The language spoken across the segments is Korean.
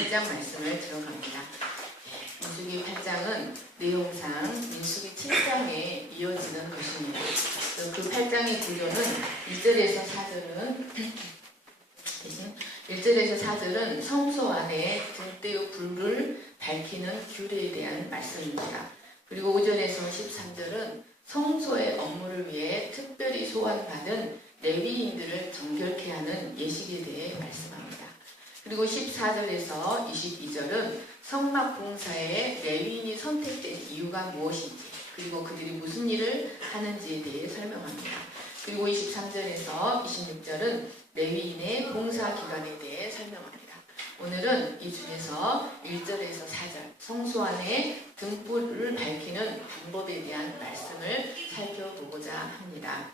8장 말씀을 들어갑니다. 민수기 8장은 내용상 민수기 7장에 이어지는 것입니다. 그 8장의 구조는 1절에서 4절은 성소 안에 등대의 불을 밝히는 규례에 대한 말씀입니다. 그리고 5절에서 13절은 성소의 업무를 위해 특별히 소환받은 레위인들을 정결케 하는 예식에 대해 말씀합니다. 그리고 14절에서 22절은 성막 봉사에 레위인이 선택된 이유가 무엇인지, 그리고 그들이 무슨 일을 하는지에 대해 설명합니다. 그리고 23절에서 26절은 레위인의 봉사 기간에 대해 설명합니다. 오늘은 이 중에서 1절에서 4절 성소 안에 등불을 밝히는 방법에 대한 말씀을 살펴보고자 합니다.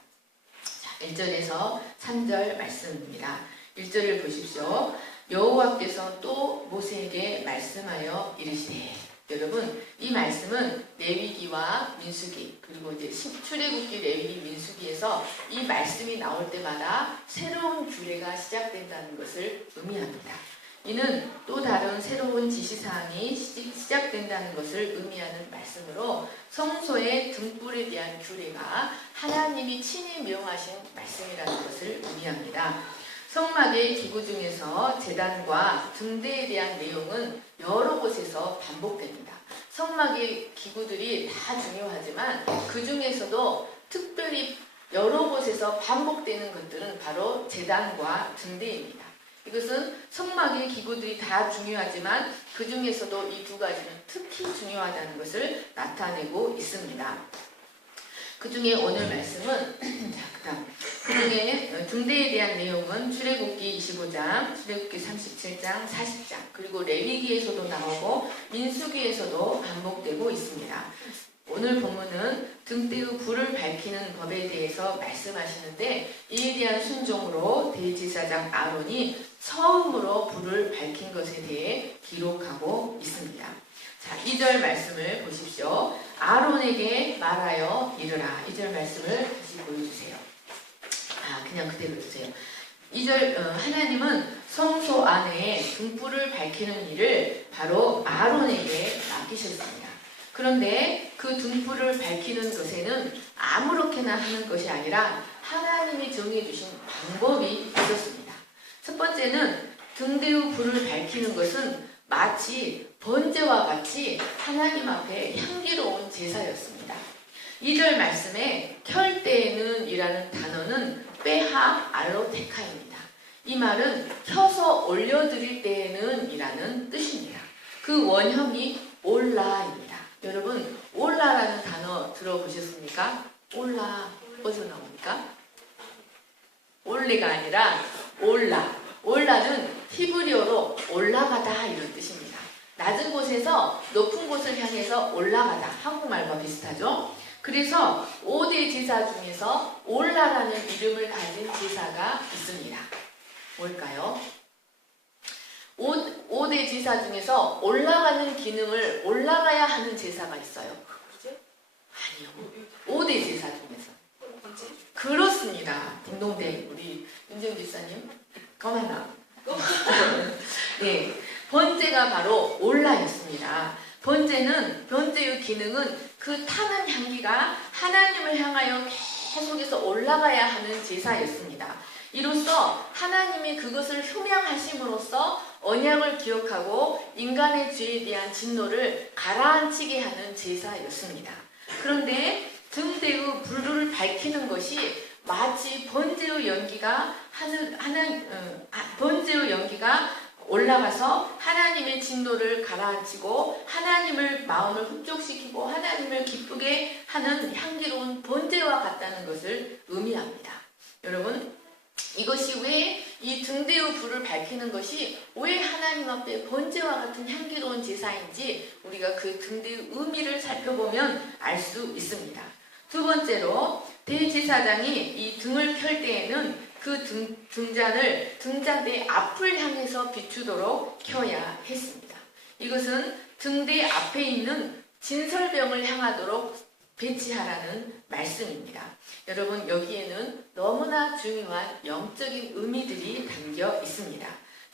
자, 1절에서 3절 말씀입니다. 1절을 보십시오. 여호와께서 또 모세에게 말씀하여 이르시되. 여러분, 이 말씀은 레위기와 민수기, 그리고 이제 출애굽기, 레위기, 민수기에서 이 말씀이 나올 때마다 새로운 규례가 시작된다는 것을 의미합니다. 이는 또 다른 새로운 지시사항이 시작된다는 것을 의미하는 말씀으로 성소의 등불에 대한 규례가 하나님이 친히 명하신 말씀이라는 것을 의미합니다. 성막의 기구 중에서 제단과 등대에 대한 내용은 여러 곳에서 반복됩니다. 성막의 기구들이 다 중요하지만 그 중에서도 특별히 여러 곳에서 반복되는 것들은 바로 제단과 등대입니다. 이것은 성막의 기구들이 다 중요하지만 그 중에서도 이 두 가지는 특히 중요하다는 것을 나타내고 있습니다. 그 중에 오늘 말씀은 그 중에 등대에 대한 내용은 출애굽기 25장, 출애굽기 37장, 40장, 그리고 레위기에서도 나오고 민수기에서도 반복되고 있습니다. 오늘 본문은 등대의 불을 밝히는 법에 대해서 말씀하시는데, 이에 대한 순종으로 대제사장 아론이 처음으로 불을 밝힌 것에 대해 기록하고 있습니다. 자, 2절 말씀을 보십시오. 아론에게 말하여 이르라. 2절 말씀을 다시 보여주세요. 그냥 그대로 주세요. 2절, 하나님은 성소 안에 등불을 밝히는 일을 바로 아론에게 맡기셨습니다. 그런데 그 등불을 밝히는 것에는 아무렇게나 하는 것이 아니라 하나님이 정해주신 방법이 있었습니다. 첫 번째는 등대의 불을 밝히는 것은 마치 번제와 같이 하나님 앞에 향기로운 제사였습니다. 2절 말씀에 켤 때에는 이라는 단어는 빼하 알로테카입니다. 이 말은 켜서 올려드릴 때에는 이라는 뜻입니다. 그 원형이 올라입니다. 여러분, 올라라는 단어 들어보셨습니까? 올라 어디서 나옵니까? 올레가 아니라 올라. 올라는 히브리어로 올라가다 이런 뜻입니다. 낮은 곳에서 높은 곳을 향해서 올라가다. 한국말과 비슷하죠? 그래서 5대 제사 중에서 올라라는 이름을 가진 제사가 있습니다. 뭘까요? 5대 제사 중에서 올라가는 기능을 올라가야 하는 제사가 있어요. 아니요. 5대 제사 중에서. 그렇습니다. 딩동댕. 우리 윤정 집사님. 거만나. 네. 번제가 바로 올라였습니다. 번제의 기능은 그 타는 향기가 하나님을 향하여 계속해서 올라가야 하는 제사였습니다. 이로써 하나님이 그것을 효명하심으로써 언약을 기억하고 인간의 죄에 대한 진노를 가라앉히게 하는 제사였습니다. 그런데 등대의 불을 밝히는 것이 마치 번제의 연기가 올라가서 하나님의 진노를 가라앉히고 하나님을 마음을 흡족시키고 하나님을 기쁘게 하는 향기로운 번제와 같다는 것을 의미합니다. 여러분, 이것이 왜 이 등대의 불을 밝히는 것이 왜 하나님 앞에 번제와 같은 향기로운 제사인지 우리가 그 등대의 의미를 살펴보면 알 수 있습니다. 두 번째로 대제사장이 이 등을 켤 때에는 그 등잔대 앞을 향해서 비추도록 켜야 했습니다. 이것은 등대 앞에 있는 진설병을 향하도록 배치하라는 말씀입니다. 여러분, 여기에는 너무나 중요한 영적인 의미들이 담겨 있습니다.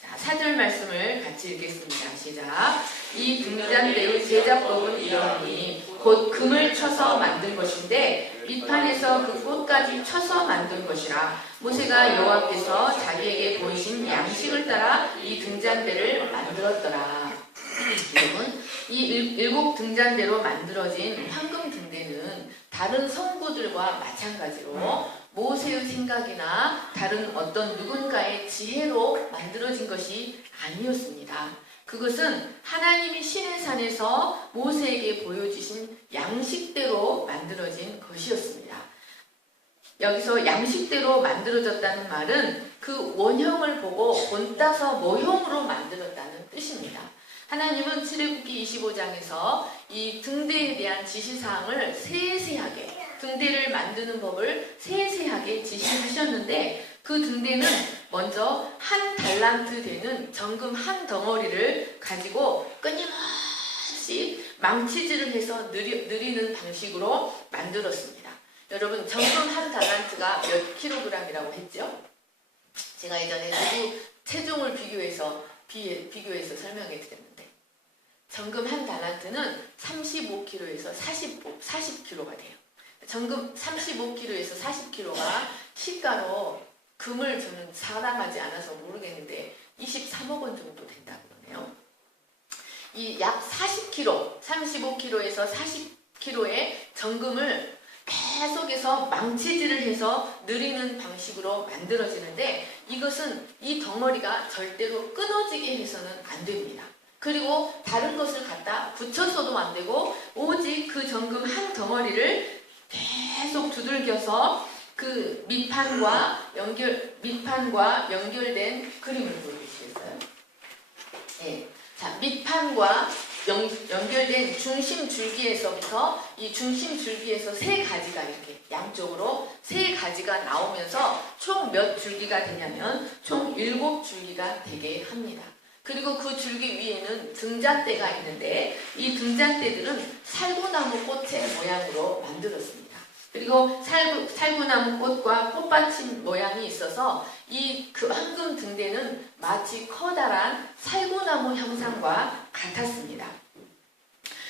자, 4절 말씀을 같이 읽겠습니다. 시작. 이 등잔대의 제작법은 이러하니 곧 금을 쳐서 만든 것인데 밑판에서 그 꽃까지 쳐서 만든 것이라. 모세가 여호와께서 자기에게 보이신 양식을 따라 이 등잔대를 만들었더라. 여러분, 이 7 등잔대로 만들어진 황금 등대는 다른 성구들과 마찬가지로 모세의 생각이나 다른 어떤 누군가의 지혜로 만들어진 것이 아니었습니다. 그것은 하나님이 시내산에서 모세에게 보여주신 양식대로 만들어진 것이었습니다. 여기서 양식대로 만들어졌다는 말은 그 원형을 보고 본따서 모형으로 만들었다는 뜻입니다. 하나님은 출애굽기 25장에서 이 등대에 대한 지시사항을 세세하게, 등대를 만드는 법을 세세하게 지시하셨는데, 그 등대는 먼저 1 달란트 되는 정금 1 덩어리를 가지고 끊임없이 망치질을 해서 느리는 방식으로 만들었습니다. 여러분, 정금 1 달란트가 몇 킬로그램이라고 했죠? 제가 예전에 누구 체중을 비교해서 설명해 드렸는데, 정금 1 달란트는 35kg에서 40kg가 돼요. 정금 35kg에서 40kg가 시가로, 금을 저는 사랑하지 않아서 모르겠는데 23억 원 정도 된다고 그러네요. 이 약 40kg, 35kg에서 40kg의 정금을 계속해서 망치질을 해서 느리는 방식으로 만들어지는데, 이것은 이 덩어리가 절대로 끊어지게 해서는 안 됩니다. 그리고 다른 것을 갖다 붙여서도 안 되고, 오직 그 정금 1 덩어리를 계속 두들겨서 그 밑판과 연결된 그림을 보여주시겠어요? 네. 자, 밑판과 연결된 중심 줄기에서부터, 이 중심 줄기에서 3가지가 이렇게 양쪽으로 3가지가 나오면서 총 몇 줄기가 되냐면 총 7줄기가 되게 합니다. 그리고 그 줄기 위에는 등잔대가 있는데, 이 등잔대들은 살구나무 꽃의 모양으로 만들었습니다. 그리고 살구나무 꽃과 꽃받침 모양이 있어서 그 황금 등대는 마치 커다란 살구나무 형상과 같았습니다.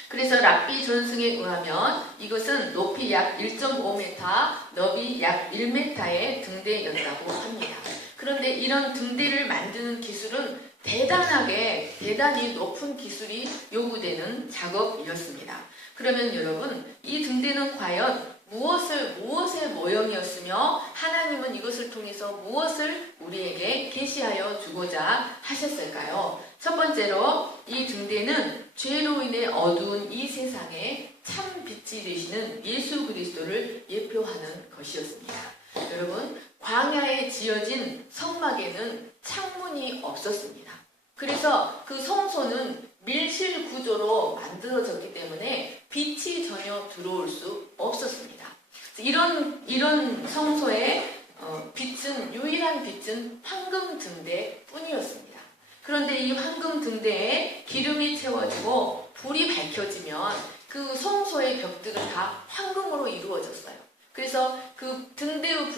그래서 랍비 존승에 의하면 이것은 높이 약 1.5m, 너비 약 1m의 등대였다고 합니다. 그런데 이런 등대를 만드는 기술은 대단히 높은 기술이 요구되는 작업이었습니다. 그러면 여러분, 이 등대는 과연 무엇의 모형이었으며 하나님은 이것을 통해서 무엇을 우리에게 계시하여 주고자 하셨을까요? 첫 번째로, 이 등대는 죄로 인해 어두운 이 세상에 참 빛이 되시는 예수 그리스도를 예표하는 것이었습니다. 여러분, 광야에 지어진 성막에는 창문이 없었습니다. 그래서 그 성소는 밀실 구조로 만들어졌기 때문에 빛이 전혀 들어올 수 없었습니다. 이런 성소의 유일한 빛은 황금 등대 뿐이었습니다. 그런데 이 황금 등대에 기름이 채워지고 불이 밝혀지면 그 성소의 벽들은 다 황금으로 이루어졌어요. 그래서 그 등대의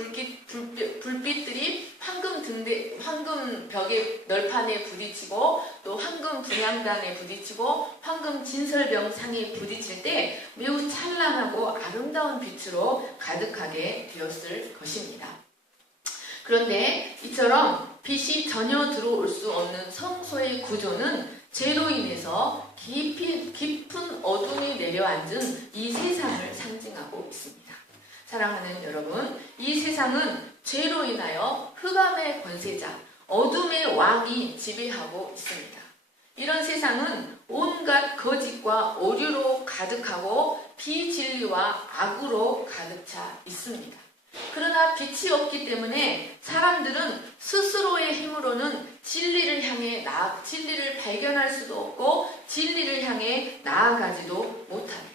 불빛들이 황금 벽의 널판에 부딪히고, 또 황금 분향단에 부딪히고, 황금 진설병 상에 부딪힐 때 매우 찬란하고 아름다운 빛으로 가득하게 되었을 것입니다. 그런데 이처럼 빛이 전혀 들어올 수 없는 성소의 구조는 죄로 인해서 깊은 어둠이 내려앉은 이 세상을 상징하고 있습니다. 사랑하는 여러분, 이 세상은 죄로 인하여 흑암의 권세자, 어둠의 왕이 지배하고 있습니다. 이런 세상은 온갖 거짓과 오류로 가득하고 비진리와 악으로 가득 차 있습니다. 그러나 빛이 없기 때문에 사람들은 스스로의 힘으로는 진리를 발견할 수도 없고 진리를 향해 나아가지도 못합니다.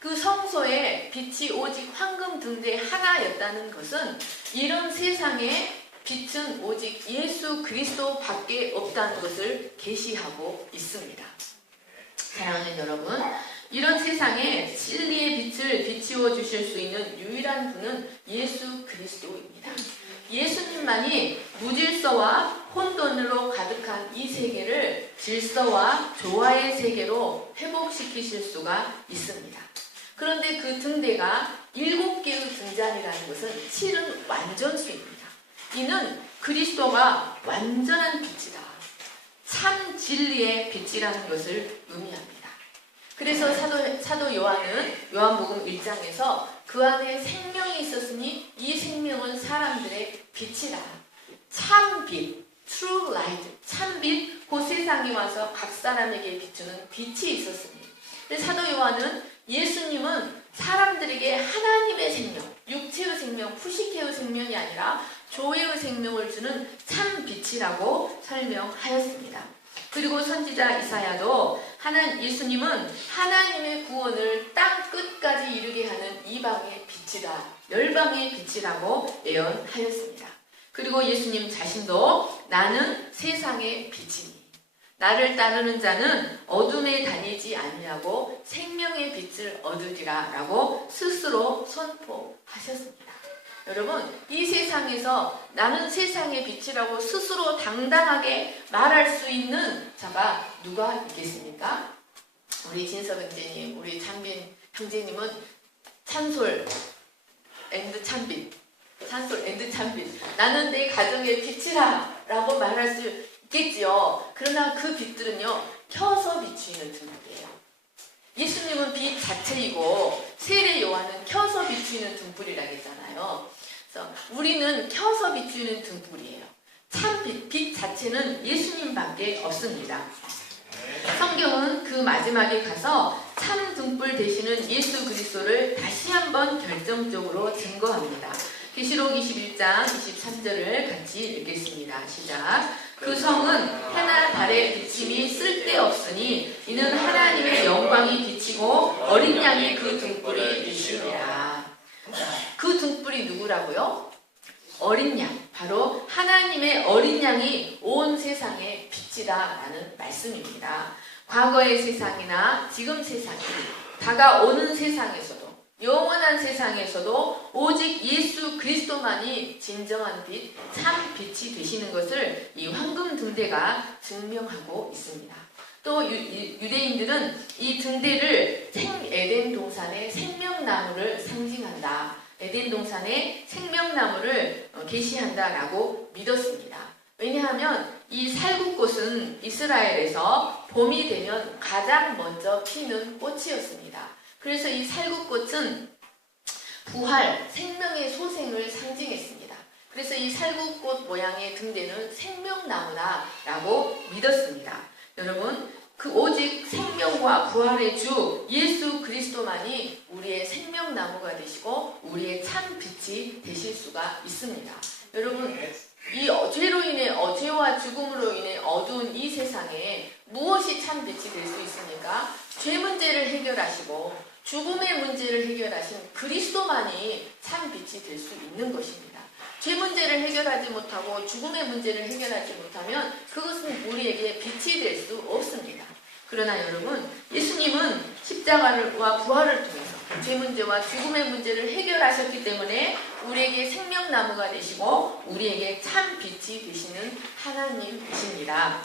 그 성소에 빛이 오직 황금 등대 하나였다는 것은 이런 세상에 빛은 오직 예수 그리스도밖에 없다는 것을 계시하고 있습니다. 사랑하는 여러분, 이런 세상에 진리의 빛을 비추어 주실 수 있는 유일한 분은 예수 그리스도입니다. 예수님만이 무질서와 혼돈으로 가득한 이 세계를 질서와 조화의 세계로 회복시키실 수가 있습니다. 그런데 그 등대가 7개의 등잔이라는 것은 실은 완전수입니다. 이는 그리스도가 완전한 빛이다. 참 진리의 빛이라는 것을 의미합니다. 그래서 사도 요한은 요한복음 1장에서 그 안에 생명이 있었으니 이 생명은 사람들의 빛이다. 참 빛, true light, 참 빛, 그 세상에 와서 각 사람에게 비추는 빛이 있었으니. 사도 요한은 예수님은 사람들에게 하나님의 생명, 육체의 생명, 푸시케의 생명이 아니라 조회의 생명을 주는 참 빛이라고 설명하였습니다. 그리고 선지자 이사야도 예수님은 하나님의 구원을 땅 끝까지 이루게 하는 이방의 빛이다. 열방의 빛이라고 예언하였습니다. 그리고 예수님 자신도 나는 세상의 빛이니 나를 따르는 자는 어둠에 다니지 아니하고 생명의 빛을 얻으리라 라고 스스로 선포하셨습니다. 여러분, 이 세상에서 나는 세상의 빛이라고 스스로 당당하게 말할 수 있는 자가 누가 있겠습니까? 우리 진섭 형제님, 우리 찬빈 형제님은 찬솔 앤드 찬빈, 찬솔 앤드 찬빈, 나는 내 가정의 빛이라 라고 말할 수 있겠지요. 그러나 그 빛들은요, 켜서 비추는 등불이에요. 예수님은 빛 자체이고 세례 요한은 켜서 비추는 등불이라고 했잖아요. 그래서 우리는 켜서 비추는 등불이에요. 참 빛 자체는 예수님밖에 없습니다. 성경은 그 마지막에 가서 참 등불 되시는 예수 그리스도를 다시 한번 결정적으로 증거합니다. 계시록 21장 23절을 같이 읽겠습니다. 시작. 그 성은 해나 달의 비침이 쓸데없으니 이는 하나님의 영광이 비치고 어린 양이 그 등불이 되시니라. 그 등불이 누구라고요? 어린 양. 바로 하나님의 어린 양이 온 세상의 빛이다라는 말씀입니다. 과거의 세상이나 지금 세상이 다가오는 세상에서도 영원한 세상에서도 오직 예수 그리스도만이 진정한 빛, 참 빛이 되시는 것을 이 황금 등대가 증명하고 있습니다. 또 유대인들은 이 등대를 에덴 동산의 생명나무를 상징한다. 에덴 동산의 생명나무를 계시한다라고 믿었습니다. 왜냐하면 이 살구꽃은 이스라엘에서 봄이 되면 가장 먼저 피는 꽃이었습니다. 그래서 이 살구꽃은 부활, 생명의 소생을 상징했습니다. 그래서 이 살구꽃 모양의 등대는 생명나무다라고 믿었습니다. 여러분, 오직 생명과 부활의 주 예수 그리스도만이 우리의 생명나무가 되시고 우리의 참 빛이 되실 수가 있습니다. 여러분, 이 죄로 인해 죄와 죽음으로 인해 어두운 이 세상에 무엇이 참 빛이 될 수 있습니까? 죄 문제를 해결하시고 죽음의 문제를 해결하신 그리스도만이 참 빛이 될 수 있는 것입니다. 죄 문제를 해결하지 못하고 죽음의 문제를 해결하지 못하면 그것은 우리에게 빛이 될 수 없습니다. 그러나 여러분, 예수님은 십자가와 부활을 통해서 죄 문제와 죽음의 문제를 해결하셨기 때문에 우리에게 생명나무가 되시고 우리에게 참 빛이 되시는 하나님이십니다.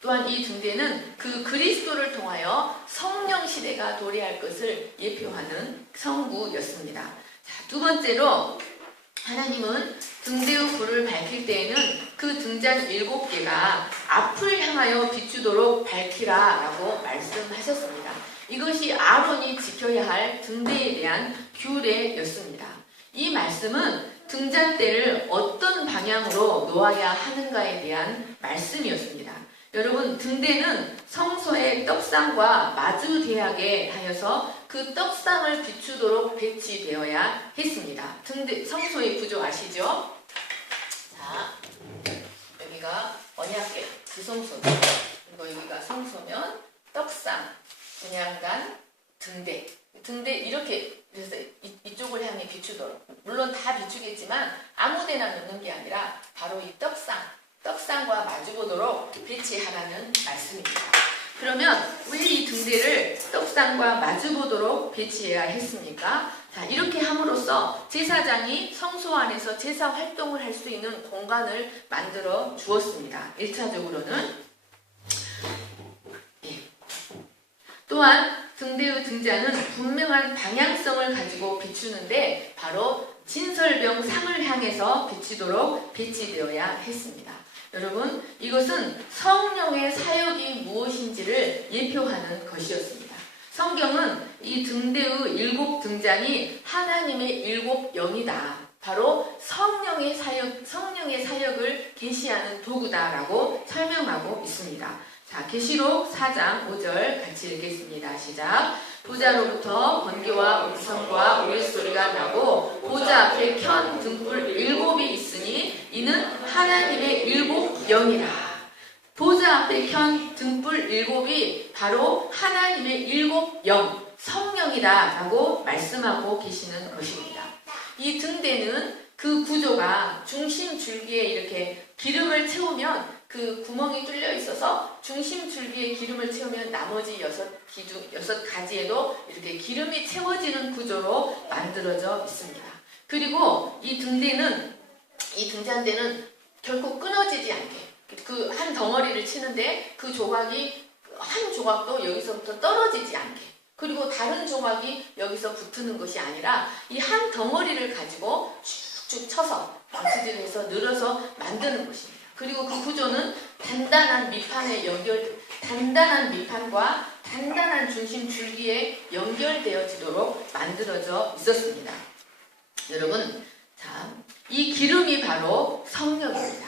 또한 이 등대는 그 그리스도를 통하여 성령 시대가 도래할 것을 예표하는 성구였습니다. 자, 두 번째로 하나님은 등대의 불을 밝힐 때에는 그 등잔 7개가 앞을 향하여 비추도록 밝히라 라고 말씀하셨습니다. 이것이 아론이 지켜야 할 등대에 대한 규례였습니다. 이 말씀은 등잔대를 어떤 방향으로 놓아야 하는가에 대한 말씀이었습니다. 여러분, 등대는 성소의 떡상과 마주대하게 하여서 그 떡상을 비추도록 배치되어야 했습니다. 성소의 구조 아시죠? 자, 여기가 언약궤, 지성소, 그리고 여기가 성소면 떡상, 분향단, 등대 이렇게 그래서 이쪽을 향해 비추도록, 물론 다 비추겠지만 아무데나 놓는 게 아니라 바로 이 떡상과 마주보도록 배치하라는 말씀입니다. 그러면 왜 이 등대를 떡상과 마주보도록 배치해야 했습니까? 자, 이렇게 함으로써 제사장이 성소 안에서 제사 활동을 할 수 있는 공간을 만들어 주었습니다. 1차적으로는. 또한 등대의 등잔은 분명한 방향성을 가지고 비추는데 바로 진설병 상을 향해서 비치도록 배치되어야 했습니다. 여러분, 이것은 성령의 사역이 무엇인지를 예표하는 것이었습니다. 성경은 이 등대의 7 등잔이 하나님의 7 영이다. 바로 성령의 사역을 계시하는 도구다라고 설명하고 있습니다. 자, 계시록 4장 5절 같이 읽겠습니다. 시작. 보좌로부터 번개와 음성과 울소리가 나고 보좌 앞에 켠 등불 7이 있으니 이는 하나님의 7 영이라. 보좌 앞에 켠 등불 7이 바로 하나님의 7 영, 성령이다 라고 말씀하고 계시는 것입니다. 이 등대는 그 구조가 중심 줄기에 이렇게 기름을 채우면 그 구멍이 뚫려 있어서 중심 줄기에 기름을 채우면 나머지 6가지에도 이렇게 기름이 채워지는 구조로 만들어져 있습니다. 그리고 이 등잔대는 결코 끊어지지 않게 그 한 덩어리를 치는데 그 조각이 한 조각도 여기서부터 떨어지지 않게 그리고 다른 조각이 여기서 붙는 것이 아니라 이 한 덩어리를 가지고 쭉쭉 쳐서 망치질해서 늘어서 만드는 것입니다. 그리고 그 구조는 단단한 밑판과 단단한 중심 줄기에 연결되어지도록 만들어져 있었습니다. 여러분, 자, 이 기름이 바로 성령입니다.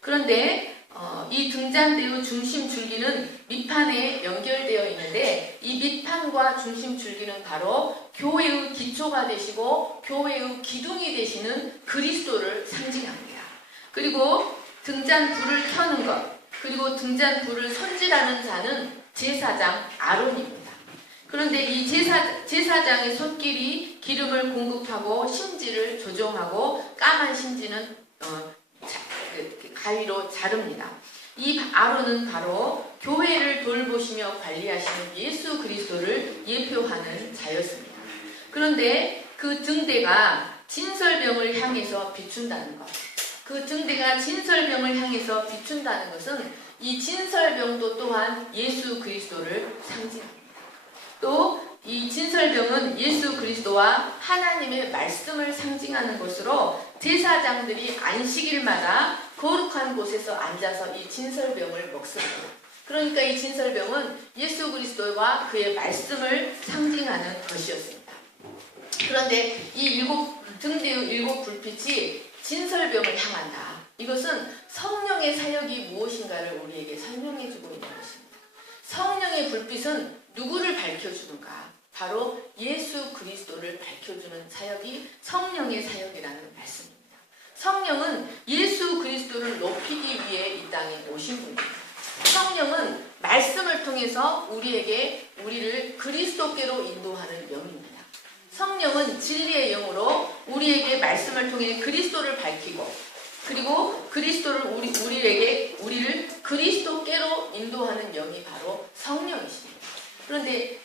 그런데 이 등잔대의 중심 줄기는 밑판에 연결되어 있는데 이 밑판과 중심 줄기는 바로 교회의 기초가 되시고 교회의 기둥이 되시는 그리스도를 상징합니다. 그리고 등잔 불을 켜는 것, 그리고 등잔 불을 손질하는 자는 제사장 아론입니다. 그런데 이 제사장의 손길이 기름을 공급하고 심지를 조종하고 까만 심지는 가위로 자릅니다. 이 아론은 바로 교회를 돌보시며 관리하시는 예수 그리스도를 예표하는 자였습니다. 그런데 그 등대가 진설병을 향해서 비춘다는 것, 그 등대가 진설병을 향해서 비춘다는 것은 이 진설병도 또한 예수 그리스도를 상징합니다. 또 이 진설병은 예수 그리스도와 하나님의 말씀을 상징하는 것으로 제사장들이 안식일마다 거룩한 곳에서 앉아서 이 진설병을 먹습니다. 그러니까 이 진설병은 예수 그리스도와 그의 말씀을 상징하는 것이었습니다. 그런데 이 등대의 7 불빛이 진설병을 향한다. 이것은 성령의 사역이 무엇인가를 우리에게 설명해주고 있는 것입니다. 성령의 불빛은 누구를 밝혀주는가? 바로 예수 그리스도를 밝혀주는 사역이 성령의 사역이라는 말씀입니다. 성령은 예수 그리스도를 높이기 위해 이 땅에 오신 분입니다. 성령은 말씀을 통해서 우리를 그리스도께로 인도하는 영입니다. 성령은 진리의 영으로 우리에게 말씀을 통해 그리스도를 밝히고 그리고 우리를 그리스도께로 인도하는 영이 바로 성령이십니다. 그런데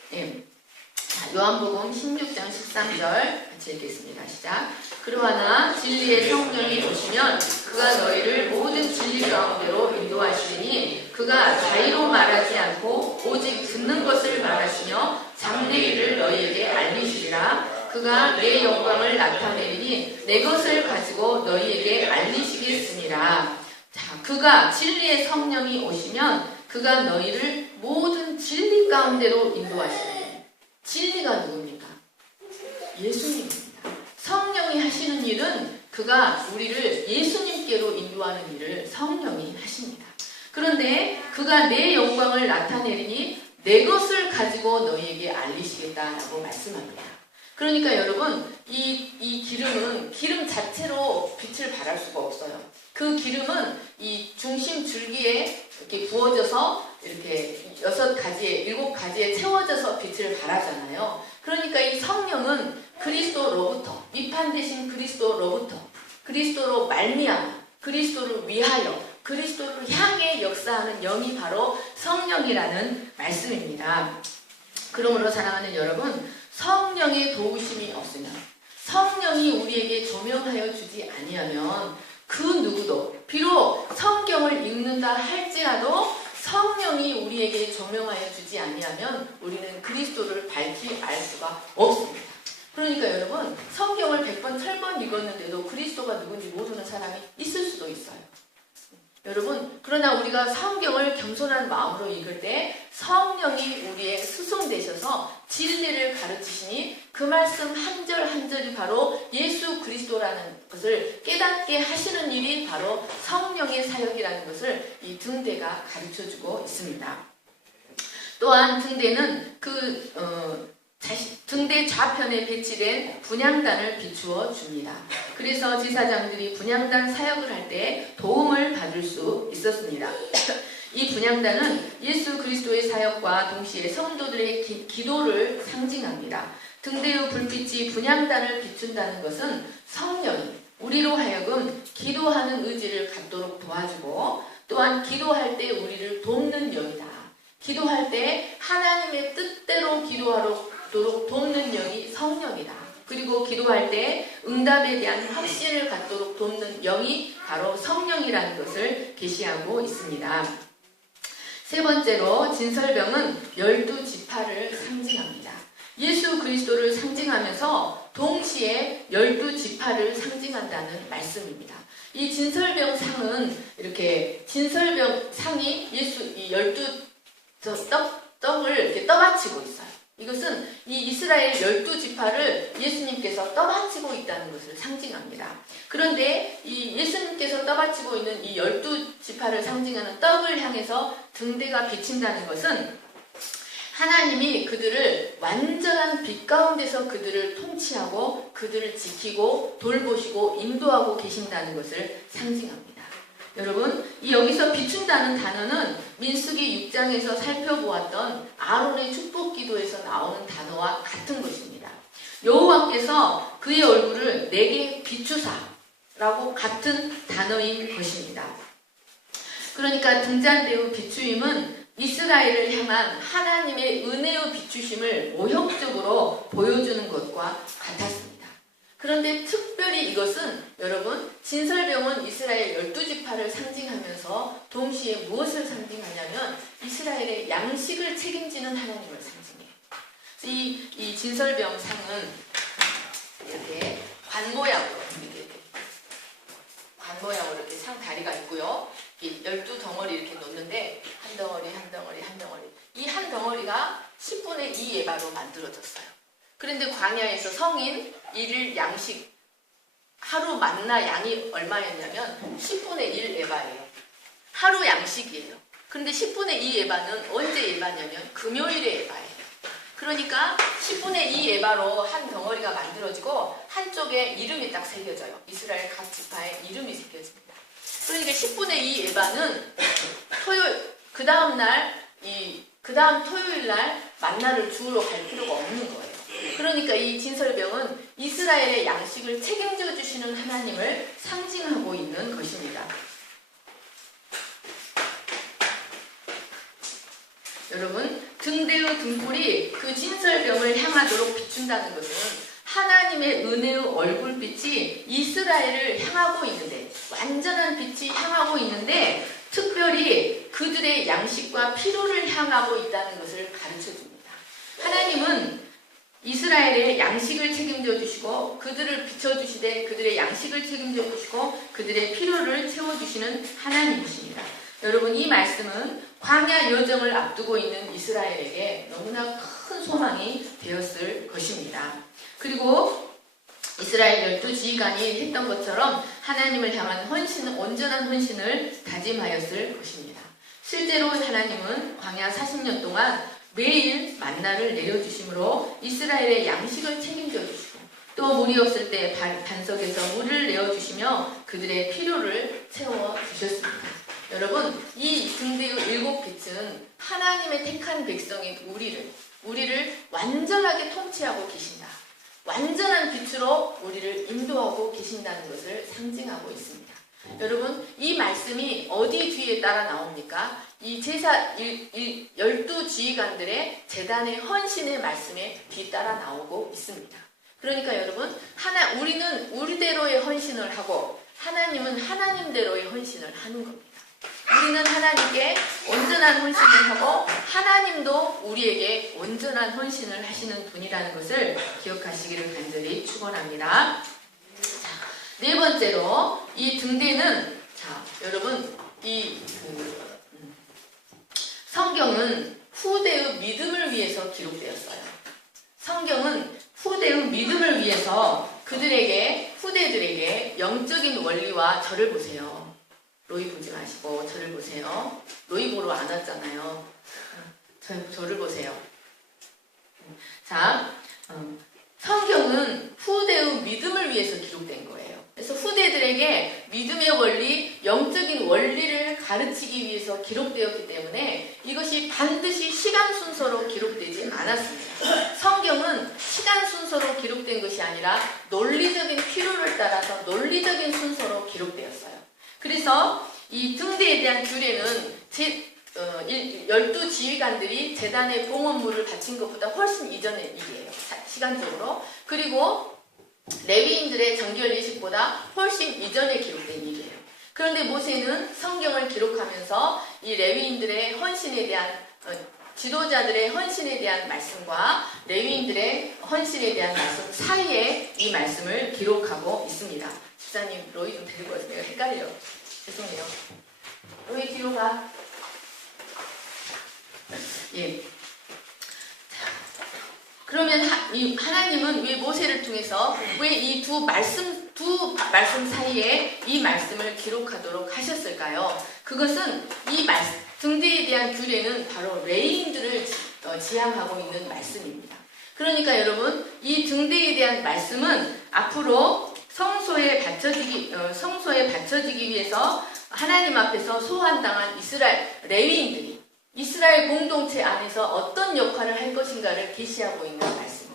요한복음 16장 13절 같이 읽겠습니다. 시작. 그러나 진리의 성령이 오시면 그가 너희를 모든 진리 가운데로 인도하시니 그가 자의로 말하지 않고 오직 듣는 것을 말하시며 장래 일을 너희에게 알리시리라. 그가 내 영광을 나타내리니 내 것을 가지고 너희에게 알리시겠습니라. 자, 그가 진리의 성령이 오시면 그가 너희를 모든 진리 가운데로 인도하시니 진리가 누굽니까? 예수님입니다. 성령이 하시는 일은 그가 우리를 예수님께로 인도하는 일을 성령이 하십니다. 그런데 그가 내 영광을 나타내리니 내 것을 가지고 너희에게 알리시겠다라고 말씀합니다. 그러니까 여러분, 이 기름은 기름 자체로 빛을 발할 수가 없어요. 그 기름은 이 중심 줄기에 이렇게 부어져서 이렇게 7가지에 채워져서 빛을 발하잖아요. 그러니까 이 성령은 그리스도로부터, 밑판 대신 그리스도로부터, 그리스도로 말미암아, 그리스도를 위하여 그리스도를 향해 역사하는 영이 바로 성령이라는 말씀입니다. 그러므로 사랑하는 여러분, 성령의 도우심이 없으면, 성령이 우리에게 조명하여 주지 아니하면 그 누구도, 비록 성경을 읽는다 할지라도 성령이 우리에게 조명하여 주지 아니하면 우리는 그리스도를 밝히 알 수가 없습니다. 그러니까 여러분, 성경을 100번, 1000번 읽었는데도 그리스도가 누군지 모르는 사람이 있을 수도 있어요. 여러분, 그러나 우리가 성경을 겸손한 마음으로 읽을 때 성령이 우리의 스승 되셔서 진리를 가르치시니 그 말씀 한 절 한 절이 바로 예수 그리스도라는 것을 깨닫게 하시는 일이 바로 성령의 사역이라는 것을 이 등대가 가르쳐주고 있습니다. 또한 등대는 등대 좌편에 배치된 분향단을 비추어 줍니다. 그래서 지사장들이 분향단 사역을 할 때 도움을 받을 수 있었습니다. 이 분향단은 예수 그리스도의 사역과 동시에 성도들의 기도를 상징합니다. 등대의 불빛이 분향단을 비춘다는 것은 성령이 우리로 하여금 기도하는 의지를 갖도록 도와주고, 또한 기도할 때 우리를 돕는 영이다. 기도할 때 하나님의 뜻대로 기도하도록 돕는 영이 성령이다. 그리고 기도할 때 응답에 대한 확신을 갖도록 돕는 영이 바로 성령이라는 것을 계시하고 있습니다. 세 번째로 진설병은 12지파를 상징합니다. 예수 그리스도를 상징하면서 동시에 12지파를 상징한다는 말씀입니다. 이 진설병 상은 이렇게 진설병 상이 이 12떡을 이렇게 떠받치고 있어요. 이것은 이 이스라엘 12지파를 예수님께서 떠받치고 있다는 것을 상징합니다. 그런데 이 예수님께서 떠받치고 있는 이 12지파를 상징하는 떡을 향해서 등대가 비친다는 것은 하나님이 그들을 완전한 빛 가운데서 그들을 통치하고 그들을 지키고 돌보시고 인도하고 계신다는 것을 상징합니다. 여러분, 이 여기서 비춘다는 단어는 민수기 6장에서 살펴보았던 아론의 축복 기도에서 나오는 단어와 같은 것입니다. 여호와께서 그의 얼굴을 내게 비추사라고 같은 단어인 것입니다. 그러니까 등잔대의 비추임은 이스라엘을 향한 하나님의 은혜의 비추심을 모형적으로 보여주는 것과 같았습니다. 그런데 특별히 이것은 여러분, 진설병은 이스라엘 12지파를 상징하면서 동시에 무엇을 상징하냐면 이스라엘의 양식을 책임지는 하나님을 상징해요. 이 진설병 상은 이렇게 관 모양으로 이렇게 상 다리가 있고요. 12덩어리 이렇게 놓는데 한 덩어리 한 덩어리 한 덩어리, 이 한 덩어리가 10분의 2 에바로 만들어졌어요. 그런데 광야에서 성인 일일 양식 하루 만나 양이 얼마였냐면 10분의 1 에바예요. 하루 양식이에요. 그런데 10분의 2 에바는 언제 에바냐면 금요일에 에바예요. 그러니까 10분의 2 에바로 한 덩어리가 만들어지고 한쪽에 이름이 딱 새겨져요. 이스라엘 각 지파에 이름이 새겨집니다. 그러니까 10분의 2 에바는 그 다음 토요일 날 만나를 주우러 갈 필요가 없는 거예요. 그러니까 이 진설병은 이스라엘의 양식을 책임져 주시는 하나님을 상징하고 있는 것입니다. 여러분, 등대의 등불이 그 진설병을 향하도록 비춘다는 것은 하나님의 은혜의 얼굴빛이 이스라엘을 향하고 있는데, 완전한 빛이 향하고 있는데 특별히 그들의 양식과 필요를 향하고 있다는 것을 가르쳐줍니다. 하나님은 이스라엘의 양식을 책임져 주시고 그들을 비춰주시되 그들의 양식을 책임져 주시고 그들의 필요를 채워주시는 하나님이십니다. 여러분, 이 말씀은 광야 여정을 앞두고 있는 이스라엘에게 너무나 큰 소망이 되었을 것입니다. 그리고 이스라엘 12지휘관이 했던 것처럼 하나님을 향한 온전한 헌신을 다짐하였을 것입니다. 실제로 하나님은 광야 40년 동안 매일 만나를 내려주심으로 이스라엘의 양식을 책임져 주시고, 또 물이 없을 때 반석에서 물을 내어주시며 그들의 필요를 채워주셨습니다. 여러분, 이 등대의 7빛은 하나님의 택한 백성인 우리를 완전하게 통치하고 계신다. 완전한 빛으로 우리를 인도하고 계신다는 것을 상징하고 있습니다. 여러분, 이 말씀이 어디 뒤에 따라 나옵니까? 이 제사 12지휘관들의 제단의 헌신의 말씀에 뒤따라 나오고 있습니다. 그러니까 여러분, 우리는 우리대로의 헌신을 하고 하나님은 하나님대로의 헌신을 하는 겁니다. 우리는 하나님께 온전한 헌신을 하고 하나님도 우리에게 온전한 헌신을 하시는 분이라는 것을 기억하시기를 간절히 축원합니다. 자, 네 번째로 이 등대는 여러분 성경은 후대의 믿음을 위해서 기록되었어요. 성경은 후대의 믿음을 위해서 후대들에게 영적인 원리와 저를 보세요. 로이 보지 마시고 저를 보세요. 로이 보러 안 왔잖아요. 저를 보세요. 자, 성경은 후대의 믿음을 위해서 기록된 거예요. 그래서 후대들에게 믿음의 원리, 영적인 원리를 가르치기 위해서 기록되었기 때문에 이것이 반드시 시간 순서로 기록되지 않았습니다. 성경은 시간 순서로 기록된 것이 아니라 논리적인 필요를 따라서 논리적인 순서로 기록되었어요. 그래서 이 등대에 대한 규례는 12지휘관들이 제단의 봉헌물을 바친 것보다 훨씬 이전의 일이에요. 시간적으로. 그리고 레위인들의 정결 예식보다 훨씬 이전에 기록된 일이에요. 그런데 모세는 성경을 기록하면서 이 레위인들의 헌신에 대한 지도자들의 헌신에 대한 말씀과 레위인들의 헌신에 대한 말씀 사이에 이 말씀을 기록하고 있습니다. 집사님, 로이 좀 데리고 와서 내가 헷갈려. 죄송해요. 로이 뒤로 가. 예. 그러면 하나님은 왜 모세를 통해서 왜 이 두 말씀 사이에 이 말씀을 기록하도록 하셨을까요? 그것은 이 등대에 대한 규례는 바로 레위인들을 지향하고 있는 말씀입니다. 그러니까 여러분, 이 등대에 대한 말씀은 앞으로 성소에 바쳐지기 위해서 하나님 앞에서 소환당한 이스라엘 레위인들이 이스라엘 공동체 안에서 어떤 역할을 할 것인가를 계시하고 있는 말씀입니다.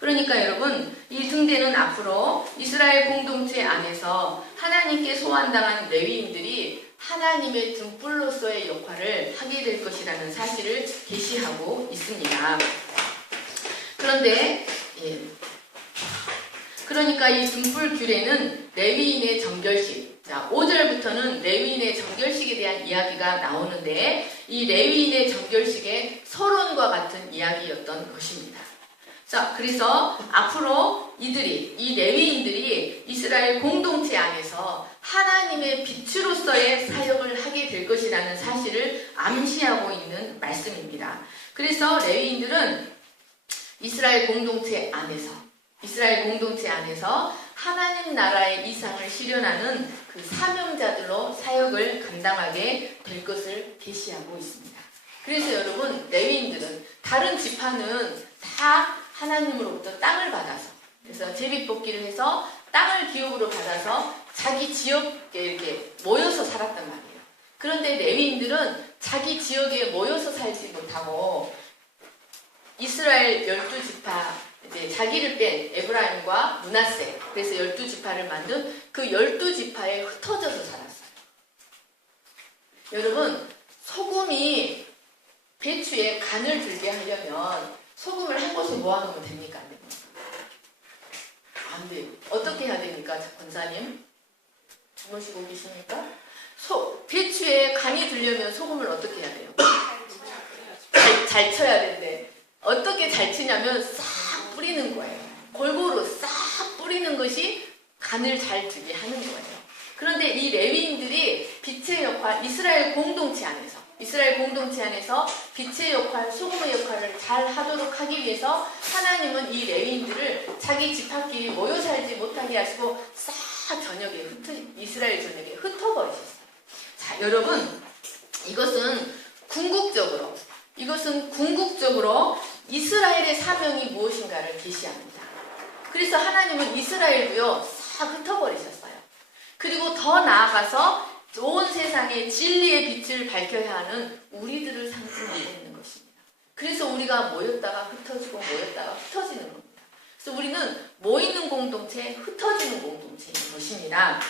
그러니까 여러분, 이 등대는 앞으로 이스라엘 공동체 안에서 하나님께 소환당한 레위인들이 하나님의 등불로서의 역할을 하게 될 것이라는 사실을 계시하고 있습니다. 그런데 그러니까 이 등불 규례는 레위인의 정결식, 자 5절부터는 레위인의 정결식에 대한 이야기가 나오는데 이 레위인의 정결식의 서론과 같은 이야기였던 것입니다. 자, 그래서 앞으로 이 레위인들이 이스라엘 공동체 안에서 하나님의 빛으로서의 사역을 하게 될 것이라는 사실을 암시하고 있는 말씀입니다. 그래서 레위인들은 이스라엘 공동체 안에서 하나님 나라의 이상을 실현하는 그 사명자들로 사역을 감당하게 될 것을 계시하고 있습니다. 그래서 여러분, 레위인들은 다른 지파는 다 하나님으로부터 땅을 받아서, 그래서 제비뽑기를 해서 땅을 기업으로 받아서 자기 지역에 이렇게 모여서 살았단 말이에요. 그런데 레위인들은 자기 지역에 모여서 살지 못하고 이스라엘 12지파, 이제 자기를 뺀 에브라임과 므낫세, 그래서 12지파를 만든 그 12지파에 흩어져서 살았어요. 여러분, 소금이 배추에 간을 들게 하려면 소금을 한 곳에 모아놓으면 됩니까? 안 됩니까? 안 돼요. 어떻게 해야 됩니까? 권사님? 주무시고 계십니까? 배추에 간이 들려면 소금을 어떻게 해야 돼요? 잘 쳐야 되는데 어떻게 잘 치냐면 싹 뿌리는 거예요. 골고루 싹 뿌리는 것이 간을 잘 들게 하는 거예요. 그런데 이 레위인들이 빛의 역할, 이스라엘 공동체 안에서 빛의 역할, 소금의 역할을 잘 하도록 하기 위해서 하나님은 이 레위인들을 자기 지파끼리 모여 살지 못하게 하시고 싹 이스라엘 전역에 흩어버리셨어요. 자, 여러분, 이것은 궁극적으로 이스라엘의 사명이 무엇인가를 계시합니다. 그래서 하나님은 이스라엘도요 싹 흩어버리셨어요. 그리고 더 나아가서 온 세상에 진리의 빛을 밝혀야 하는 우리들을 상징하고 있는 것입니다. 그래서 우리가 모였다가 흩어지는 겁니다. 그래서 우리는 모이는 공동체, 흩어지는 공동체인 것입니다.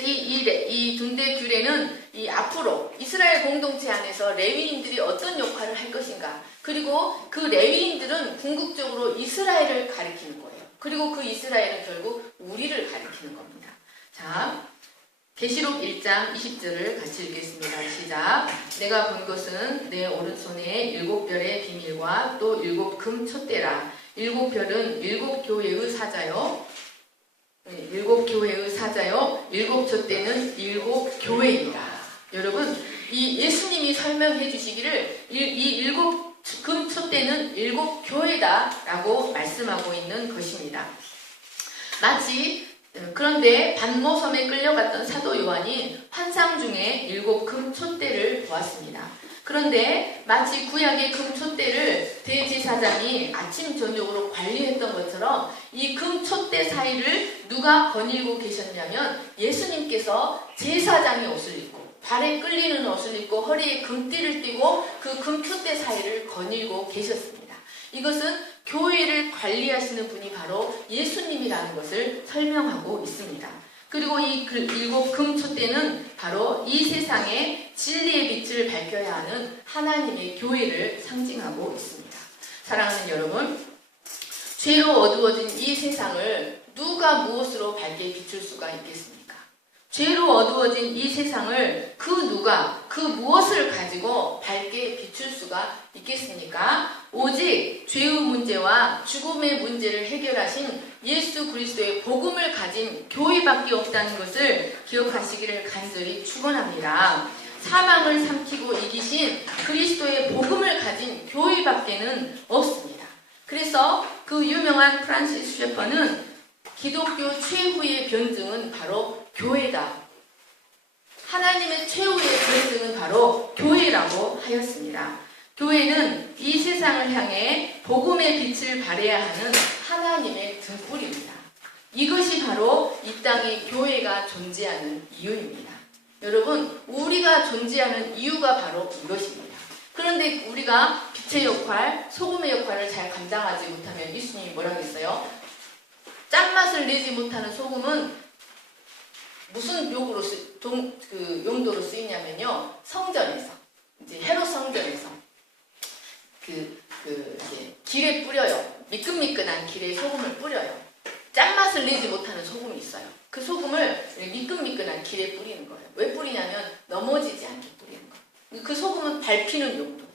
이 등대 규례는 이 앞으로 이스라엘 공동체 안에서 레위인들이 어떤 역할을 할 것인가, 그리고 그 레위인들은 궁극적으로 이스라엘을 가리키는 거예요. 그리고 그 이스라엘은 결국 우리를 가리키는 겁니다. 자, 계시록 1장 20절을 같이 읽겠습니다. 시작. 내가 본 것은 내 오른손에 7별의 비밀과 또 7금 촛대라. 7별은 7교회의 사자요. 7교회의 사자요. 7촛대는 7교회입니다. 여러분, 이 예수님이 설명해 주시기를 이 7금 촛대는 7교회다라고 말씀하고 있는 것입니다. 그런데 반모섬에 끌려갔던 사도 요한이 환상 중에 7금 촛대를 보았습니다. 그런데 마치 구약의 금 촛대를 대제사장이 아침 저녁으로 관리했던 것처럼 이 금 촛대 사이를 누가 거닐고 계셨냐면 예수님께서 제사장의 옷을 입고 발에 끌리는 옷을 입고 허리에 금띠를 띠고 그 금 촛대 사이를 거닐고 계셨습니다. 이것은 교회를 관리하시는 분이 바로 예수님이라는 것을 설명하고 있습니다. 그리고 이 7금 촛대는 바로 이 세상에 진리의 빛을 밝혀야 하는 하나님의 교회를 상징하고 있습니다. 사랑하는 여러분, 죄로 어두워진 이 세상을 누가 무엇으로 밝게 비출 수가 있겠습니까? 죄로 어두워진 이 세상을 그 누가 그 무엇을 가지고 밝게 비출 수가 있겠습니까? 오직 죄의 문제와 죽음의 문제를 해결하신 예수 그리스도의 복음을 가진 교회밖에 없다는 것을 기억하시기를 간절히 축원합니다. 사망을 삼키고 이기신 그리스도의 복음을 가진 교회밖에는 없습니다. 그래서 그 유명한 프란시스 셰퍼는 기독교 최후의 변증은 바로 교회다. 하나님의 최후의 변증은 바로 교회라고 하였습니다. 교회는 이 세상을 향해 복음의 빛을 발해야 하는 하나님의 등불입니다. 이것이 바로 이 땅에 교회가 존재하는 이유입니다. 여러분, 우리가 존재하는 이유가 바로 이것입니다. 그런데 우리가 빛의 역할, 소금의 역할을 잘 감당하지 못하면 예수님이 뭐라고 했어요? 짠맛을 내지 못하는 소금은 무슨 용도로 쓰이냐면요. 성전에서, 이제 헤롯 성전에서 길에 뿌려요. 미끈미끈한 길에 소금을 뿌려요. 짠맛을 내지 못하는 소금이 있어요. 그 소금을 미끈미끈한 길에 뿌리는 거예요. 왜 뿌리냐면 넘어지지 않게 뿌리는 거예요. 그 소금은 밟히는 용도예요.